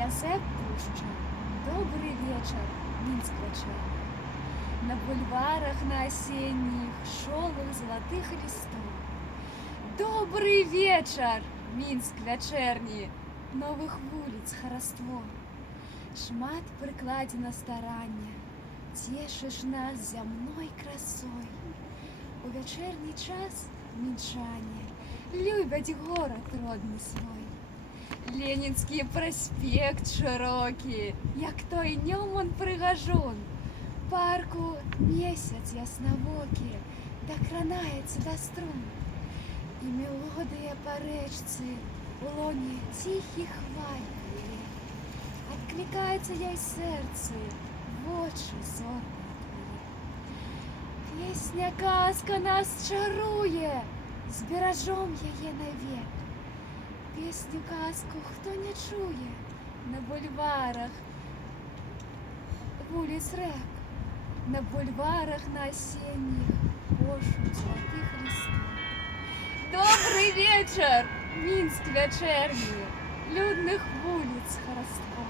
Язэп Пушча. Добрый вечер, Минск вечерний. На бульварах на осенних шелах золотых листов. Добрый вечер, Минск вечерний. Новых вулиц хараство. Шмат прыкладзена старання, цешыш нас зямной красой. У вечерний час мінчане любяць город родны свой. Ленинский проспект широкі, як той днем он прыгажон. Парку месяц яснавокі дакранаецца да струн. І мелодыя па рэчцы у лоне ціхіх хваль плыве. Откликается ей сердце, вочы зорныя твои. Песня казка нас чаруе, зберажом яе навек. Песню казку хто не чуе на бульварах вуліц рэк, на бульварах на осенних пошук золотых листов. Добрый вечер, Минск вечерний, людных вулиц хараство.